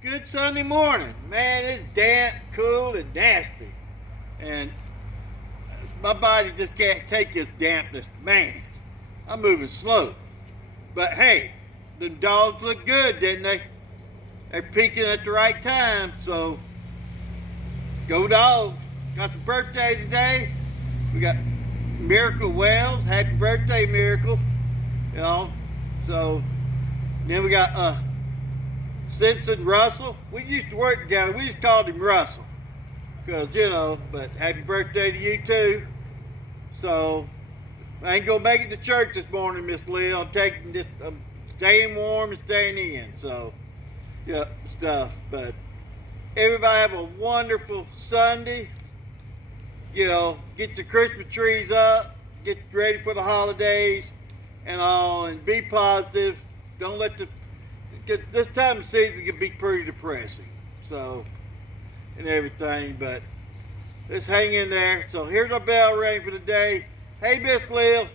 Good Sunday morning. Man, it's damp, cool, and nasty. And my body just can't take this dampness. Man, I'm moving slow. But hey, the dogs look good, didn't they? They're peaking at the right time, so go Dogs. Got the birthday today. We got Miracle Wells. Happy birthday, Miracle. You know, so then we got Simpson Russell. We used to work together. We just called him Russell. Because, but happy birthday to you too. So, I ain't gonna make it to church this morning, Miss Lee. I'm staying warm and staying in. So, yeah, stuff. But everybody have a wonderful Sunday. Get your Christmas trees up, get ready for the holidays and all, and be positive. Don't let this time of season can be pretty depressing. So, and everything, but let's hang in there. So here's our bell ring for the day. Hey, Miss Lil.